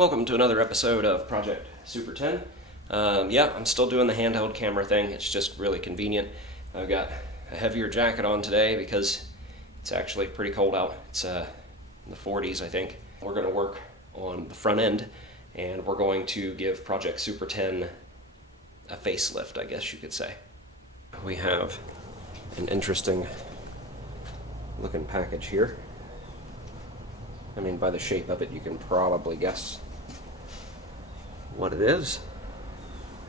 Welcome to another episode of Project Super 10. Yeah, I'm still doing the handheld camera thing. It's just really convenient. I've got a heavier jacket on today because it's actually pretty cold out. It's in the 40s, I think. We're going to work on the front end, and we're going to give Project Super 10 a facelift, I guess you could say. We have an interesting looking package here. I mean, by the shape of it, you can probably guess what it is.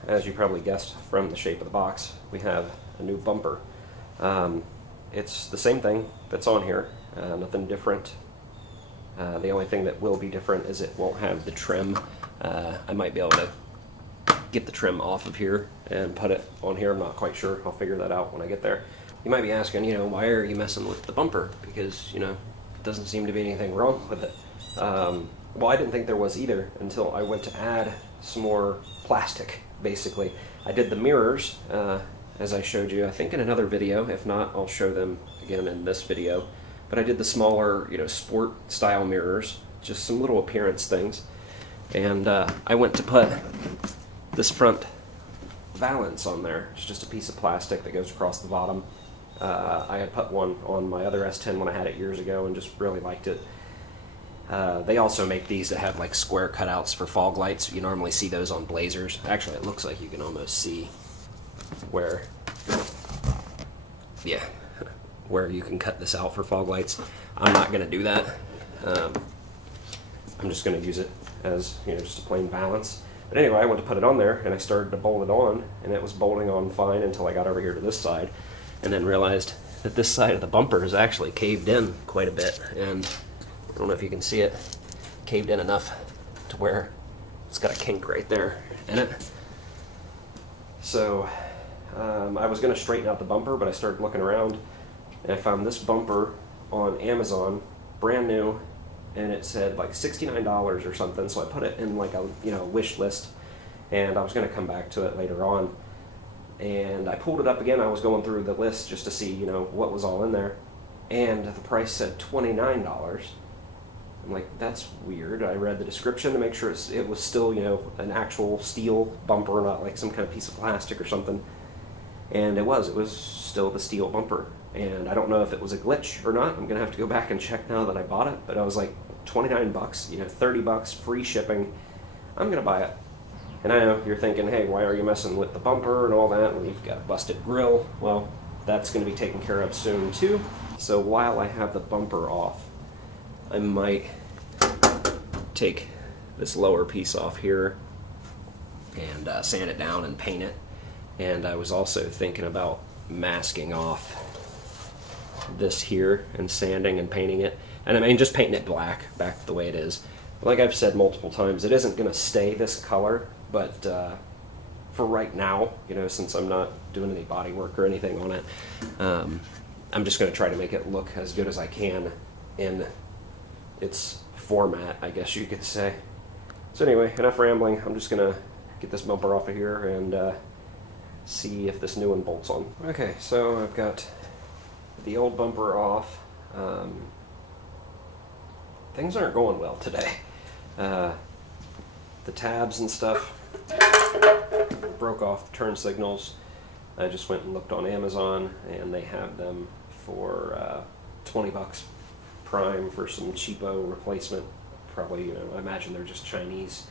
As you probably guessed from the shape of the box, we have a new bumper. It's the same thing that's on here, nothing different. The only thing that will be different is it won't have the trim. I might be able to get the trim off of here and put it on here. I'm not quite sure. I'll figure that out when I get there. You might be asking, why are you messing with the bumper? Because, doesn't seem to be anything wrong with it. Well, I didn't think there was either until I went to add some more plastic, basically. I did the mirrors, as I showed you, I think in another video. If not, I'll show them again in this video. But I did the smaller, sport style mirrors, just some little appearance things. And I went to put this front valance on there. It's just a piece of plastic that goes across the bottom. I had put one on my other S10 when I had it years ago and just really liked it. They also make these that have like square cutouts for fog lights. You normally see those on Blazers. Actually, it looks like you can almost see where, where you can cut this out for fog lights. I'm not going to do that. I'm just going to use it as, just a plain valance. But anyway, I went to put it on there and I started to bolt it on, and it was bolting on fine until I got over here to this side. And then realized that this side of the bumper is actually caved in quite a bit, and I don't know if you can see it, caved in enough to where it's got a kink right there in it. So I was going to straighten out the bumper, but I started looking around and I found this bumper on Amazon, brand new, and it said like $69 or something. So I put it in like a wish list, and I was going to come back to it later on. And I pulled it up again. I was going through the list just to see, what was all in there. And the price said $29. I'm like, that's weird. I read the description to make sure it was still, an actual steel bumper, not like some kind of piece of plastic or something. And it was still the steel bumper. And I don't know if it was a glitch or not. I'm going to have to go back and check now that I bought it. But I was like, 29 bucks, 30 bucks, free shipping. I'm going to buy it. And I know you're thinking, hey, why are you messing with the bumper and all that when you've got a busted grill? Well, that's going to be taken care of soon too. So while I have the bumper off, I might take this lower piece off here and sand it down and paint it. And I was also thinking about masking off this here and sanding and painting it. And I mean, just painting it back the way it is. Like I've said multiple times, it isn't going to stay this color. But for right now, since I'm not doing any body work or anything on it, I'm just going to try to make it look as good as I can in its format, I guess you could say. So anyway, enough rambling. I'm just going to get this bumper off of here and see if this new one bolts on. Okay, so I've got the old bumper off. Things aren't going well today. The tabs and stuff broke off the turn signals. I just went and looked on Amazon, and they have them for 20 bucks prime for some cheapo replacement. Probably, I imagine they're just Chinese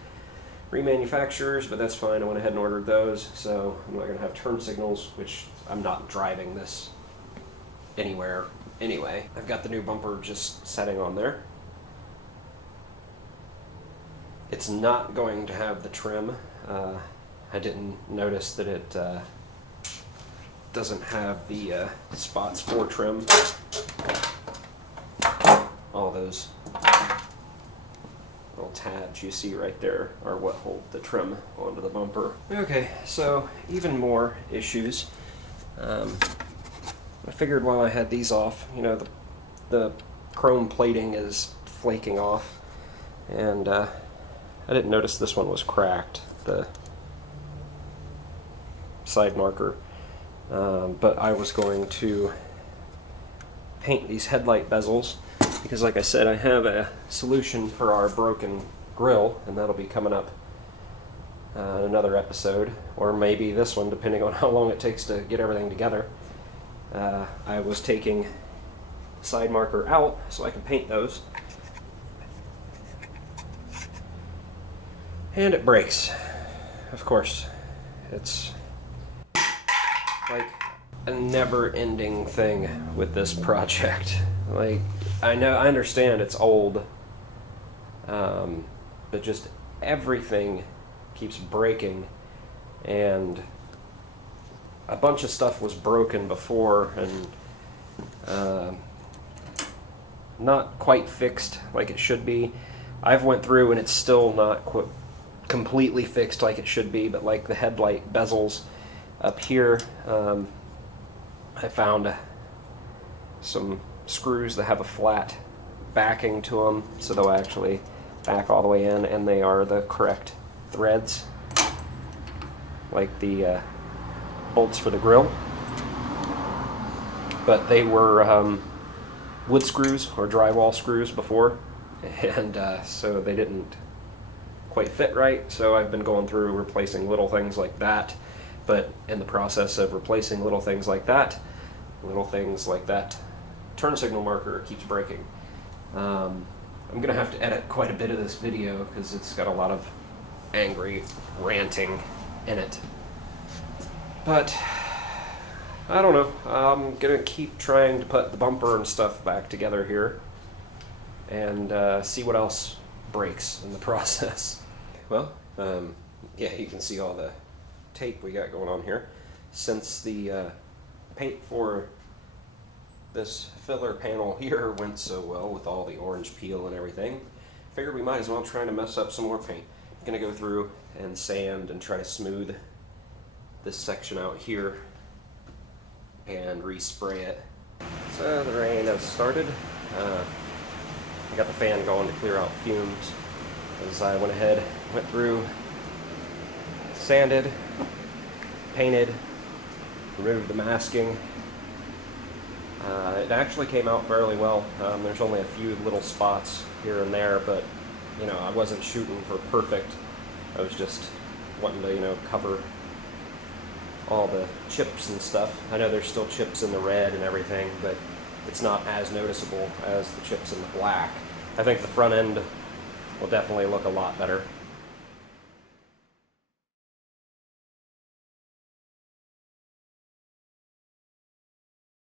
remanufacturers, but that's fine. I went ahead and ordered those, so I'm not going to have turn signals, which I'm not driving this anywhere anyway. I've got the new bumper just setting on there. It's not going to have the trim. I didn't notice that it doesn't have the spots for trim. All those little tabs you see right there are what hold the trim onto the bumper. Okay, so even more issues. I figured while I had these off, the chrome plating is flaking off, and I didn't notice this one was cracked, the side marker, but I was going to paint these headlight bezels because, like I said, I have a solution for our broken grill, and that'll be coming up in another episode, or maybe this one, depending on how long it takes to get everything together. I was taking the side marker out so I can paint those. And it breaks. Of course, it's like a never-ending thing with this project. Like, I understand it's old, but just everything keeps breaking, and a bunch of stuff was broken before and not quite fixed like it should be. I've went through and it's still not completely fixed like it should be, but like the headlight bezels up here, I found some screws that have a flat backing to them, so they'll actually back all the way in, and they are the correct threads, like the bolts for the grill. But they were wood screws or drywall screws before, and so they didn't quite fit right, so I've been going through replacing little things like that. But in the process of replacing little things like that turn signal marker keeps breaking. I'm gonna have to edit quite a bit of this video because it's got a lot of angry ranting in it. But I don't know, I'm gonna keep trying to put the bumper and stuff back together here and see what else breaks in the process. Well, yeah, you can see all the tape we got going on here. Since the paint for this filler panel here went so well with all the orange peel and everything, figured we might as well try to mess up some more paint. I'm gonna go through and sand and try to smooth this section out here and respray it. So the rain has started. I got the fan going to clear out fumes as I went ahead, went through, sanded, painted, removed the masking. It actually came out fairly well. There's only a few little spots here and there, but you know, I wasn't shooting for perfect. I was just wanting to, you know, cover all the chips and stuff. I know there's still chips in the red and everything, but it's not as noticeable as the chips in the black. I think the front end will definitely look a lot better.